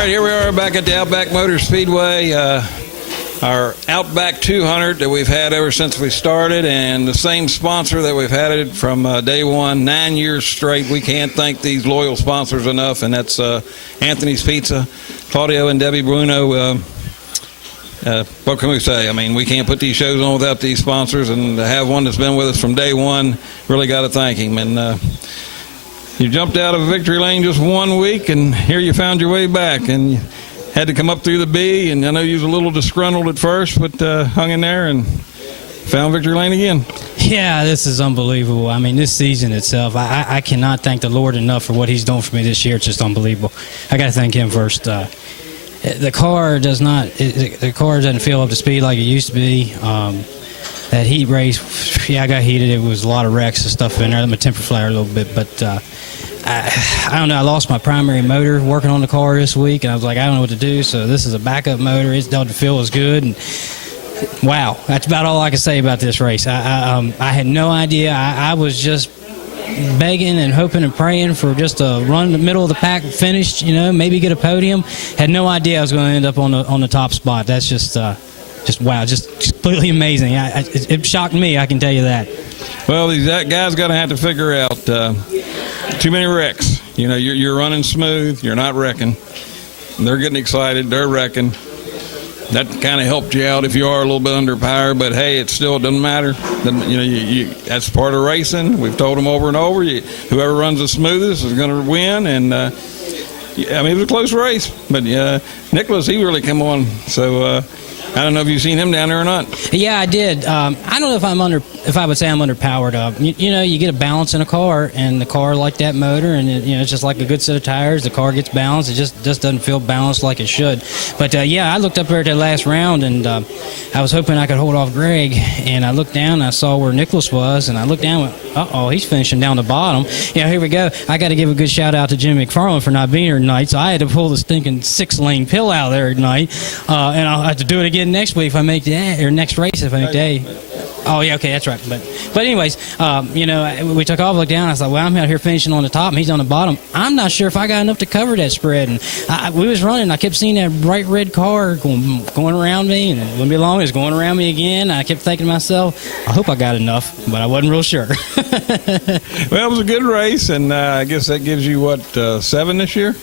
right, here we are back at the Outback Motor Speedway. Our Outback 200 that we've had ever since we started, and the same sponsor that we've had it from day one, 9 years straight. We can't thank these loyal sponsors enough, and that's Anthony's Pizza, Claudio and Debbie Bruno. What can we say? I mean, we can't put these shows on without these sponsors, and to have one that's been with us from day one, really got to thank him. And you jumped out of victory lane just 1 week, and here you found your way back, and you had to come up through the B, and I know you was a little disgruntled at first, but hung in there and found victory lane again. Yeah, this is unbelievable. I mean, this season itself, I cannot thank the Lord enough for what he's done for me this year. It's just unbelievable. I got to thank him first. The car doesn't feel up to speed like it used to be. That heat race, yeah, I got heated. It was a lot of wrecks and stuff in there. My temper flared a little bit, but I don't know. I lost my primary motor working on the car this week, and I was like, I don't know what to do. So this is a backup motor. It doesn't feel as good. And wow, that's about all I can say about this race. I had no idea. I was just begging and hoping and praying for just a run in the middle of the pack, finish, maybe get a podium. Had no idea I was going to end up on the top spot. That's just wow, just completely amazing. It shocked me, I can tell you that. Well, these guys got to have to figure out too many wrecks. You're running smooth, you're not wrecking. They're getting excited, they're wrecking. That kind of helped you out if you are a little bit under power, but hey, it still doesn't matter. That's part of racing. We've told them over and over. Whoever runs the smoothest is going to win, and it was a close race, but Nicholas, he really came on. So I don't know if you've seen him down there or not. Yeah, I did. I don't know if I would say I'm underpowered. You get a balance in a car, and the car like that motor, and it's just like a good set of tires. The car gets balanced. It just doesn't feel balanced like it should. But I looked up there at that last round, and I was hoping I could hold off Greg. And I looked down, and I saw where Nicholas was, and I looked down and went, uh-oh, he's finishing down the bottom. Here we go. I got to give a good shout out to Jim McFarland for not being here tonight. So I had to pull the stinking 6-lane pill out there tonight, and I'll have to do it again next week if I make the or next race if I make the A. Oh yeah, okay, that's right. But anyways, we took off, looked down. I was like, well, I'm out here finishing on the top, and he's on the bottom. I'm not sure if I got enough to cover that spread. And we was running. I kept seeing that bright red car going around me, and it wouldn't be long. It was going around me again. I kept thinking to myself, I hope I got enough, but I wasn't real sure. Well, it was a good race, and I guess that gives you 7 this year.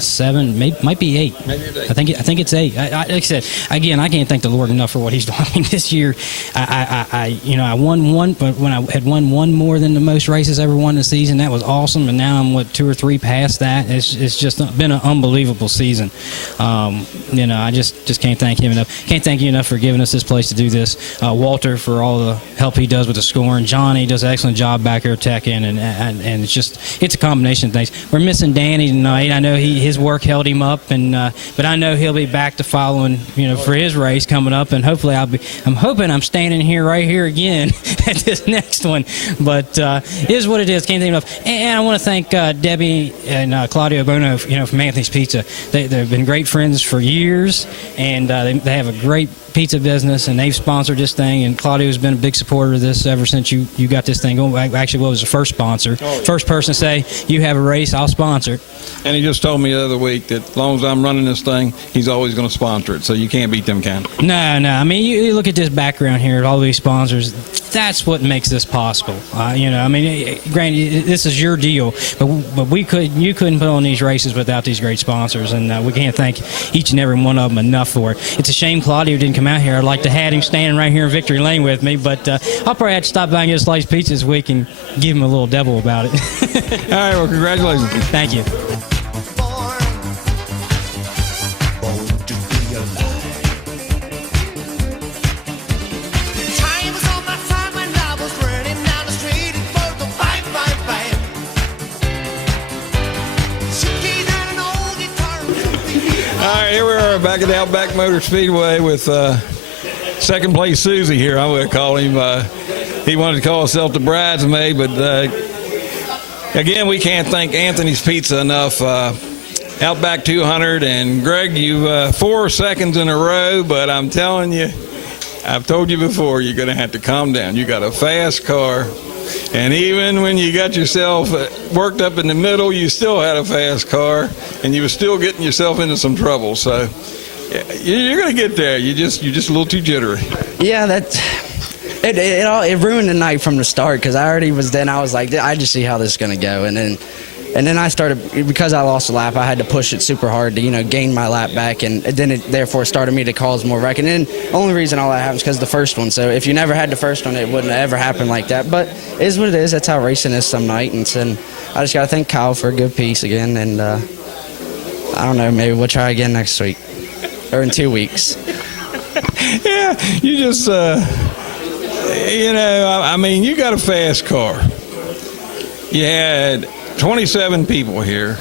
7, might be 8. Maybe it's 8. I think it's 8. Like I said, again, I can't thank the Lord enough for what he's done. I mean, this year, I won one, but when I had won one more than the most races ever won the season, that was awesome. And now I'm 2 or 3 past that. It's just been an unbelievable season. I just can't thank him enough. Can't thank you enough for giving us this place to do this. Walter for all the help he does with the scoring. Johnny does an excellent job back here teching, and it's a combination of things. We're missing Danny tonight. I know his work held him up, but I know he'll be back to following, for his race coming up, and hopefully I'm hoping I'm standing here right here again at this next one. But it is what it is. Can't think enough. And I want to thank Debbie and Claudio Bono, from Anthony's Pizza. They've been great friends for years, and they have a great pizza business, and they've sponsored this thing, and Claudio's been a big supporter of this ever since you got this thing going. Actually, what was the first sponsor? First person to say, you have a race, I'll sponsor it. And he just told me the other week that as long as I'm running this thing, he's always going to sponsor it, so you can't beat them kind. No. I mean, you look at this background here, all these sponsors, that's what makes this possible. Granted, this is your deal, but you couldn't put on these races without these great sponsors, and we can't thank each and every one of them enough for it. It's a shame Claudio didn't come out here. I'd like to have him standing right here in victory lane with me, but I'll probably have to stop by and get a slice of pizza this week and give him a little devil about it. All right, well, congratulations. Thank you. All right, here we are back at the Outback Motor Speedway with second place Susie here. I'm going to call him. He wanted to call himself the bridesmaid, but again, we can't thank Anthony's Pizza enough. Outback 200, and Greg, you 4 seconds in a row, but I'm telling you, I've told you before, you're going to have to calm down. You got a fast car. And even when you got yourself worked up in the middle, you still had a fast car, and you were still getting yourself into some trouble. So you're going to get there. You're just a little too jittery. Yeah, it ruined the night from the start because I already was then. I was like, I just see how this is going to go, and then I started, because I lost a lap, I had to push it super hard to, gain my lap back, and then it therefore started me to cause more wreck. And then the only reason all that happens is because of the first one. So if you never had the first one, it wouldn't have ever happened like that. But it is what it is. That's how racing is some night. And I just got to thank Kyle for a good piece again. And I don't know, maybe we'll try again next week or in 2 weeks. Yeah, you just, I mean, you got a fast car. You had 27 people here.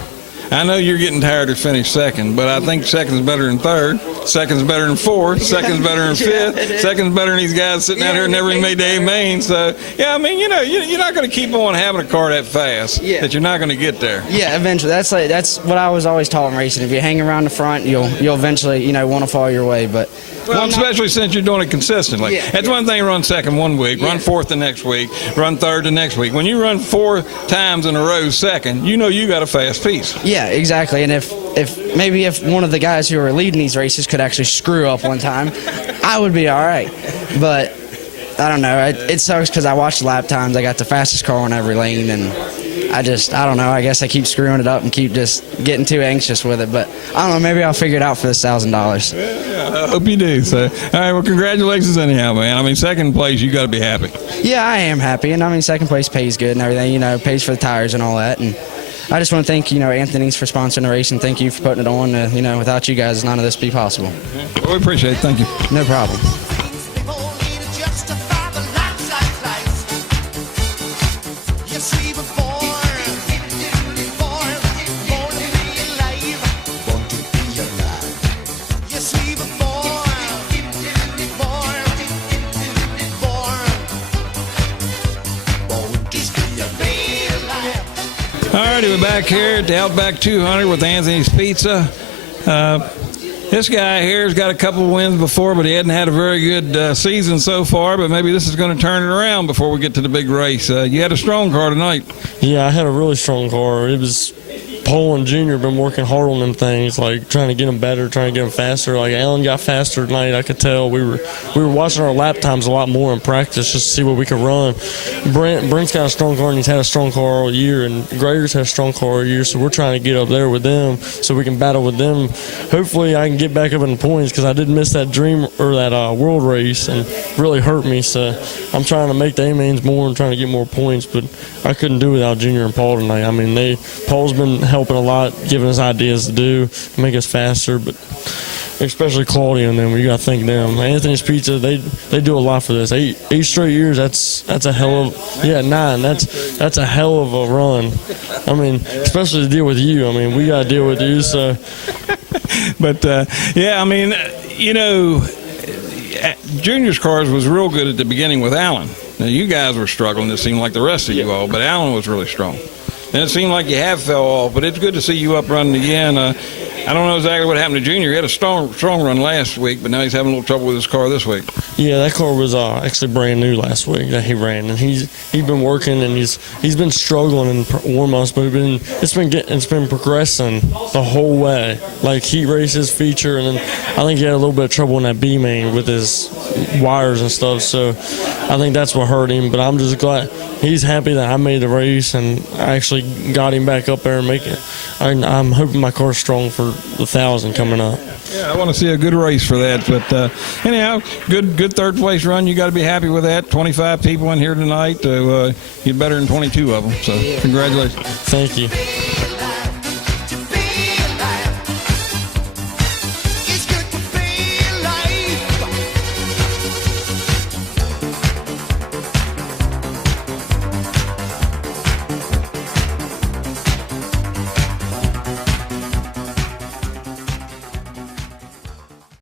I know you're getting tired to finish second, but I think second's better than third. Second's better than fourth. Second's better than fifth. Second's better than these guys sitting out here and never even made the A main. So, yeah, I mean, you're not going to keep on having a car that fast that you're not going to get there. Yeah, eventually. That's what I was always taught in racing. If you hang around the front, you'll eventually, want to fall your way. But well, especially since you're doing it consistently. Yeah, that's one thing, run second one week, run fourth the next week, run third the next week. When you run 4 times in a row second, you got a fast piece. Yeah, exactly. And if one of the guys who are leading these races could actually screw up one time, I would be all right. But I don't know. It sucks because I watched the lap times. I got the fastest car on every lane, and I don't know. I guess I keep screwing it up and keep just getting too anxious with it. But I don't know. Maybe I'll figure it out for this $1,000. Yeah, I hope you do. So, all right. Well, congratulations anyhow, man. I mean, second place, you got to be happy. Yeah, I am happy. And I mean, second place pays good and everything. Pays for the tires and all that. And I just want to thank, Anthony's for sponsoring the race, and thank you for putting it on. Without you guys, none of this would be possible. Yeah. Well, we appreciate it. Thank you. No problem. All righty, we're back here at the OutBack 200 with Anthony's Pizza. This guy here has got a couple of wins before, but he hadn't had a very good season so far, but maybe this is going to turn it around before we get to the big race. You had a strong car tonight. Yeah, I had a really strong car. It was Paul and Junior been working hard on them things, like trying to get them better, trying to get them faster. Like Alan got faster tonight. I could tell we were watching our lap times a lot more in practice just to see what we could run. Brent's got a strong car and he's had a strong car all year, and Graders had a strong car all year. So we're trying to get up there with them so we can battle with them. Hopefully I can get back up in the points because I did miss that dream or that world race and really hurt me. So I'm trying to make the A-mains more and trying to get more points, but I couldn't do without Junior and Paul tonight. I mean, Paul's been helping a lot, giving us ideas to do, to make us faster, but especially Claudia and them, you got to thank them. Anthony's Pizza, they do a lot for this. Eight straight years, that's a hell of, 9, that's a hell of a run. I mean, especially to deal with you. I mean, we got to deal with you, so. But, I mean, Junior's cars was real good at the beginning with Alan. Now, you guys were struggling, it seemed like the rest of you all, but Alan was really strong. And it seemed like you have fell off, but it's good to see you up running again. I don't know exactly what happened to Junior. He had a strong run last week, but now he's having a little trouble with his car this week. Yeah, that car was actually brand new last week that he ran, and he's been working and he's been struggling in warm-ups, but it's been progressing the whole way. Like heat races feature, and then I think he had a little bit of trouble in that B main with his wires and stuff. So I think that's what hurt him. But I'm just glad he's happy that I made the race and I actually got him back up there and make it. I'm hoping my car's strong for the 1,000 coming up. Yeah, I want to see a good race for that. But anyhow, good third place run. You got to be happy with that. 25 people in here tonight. You're better than 22 of them. So congratulations. Thank you.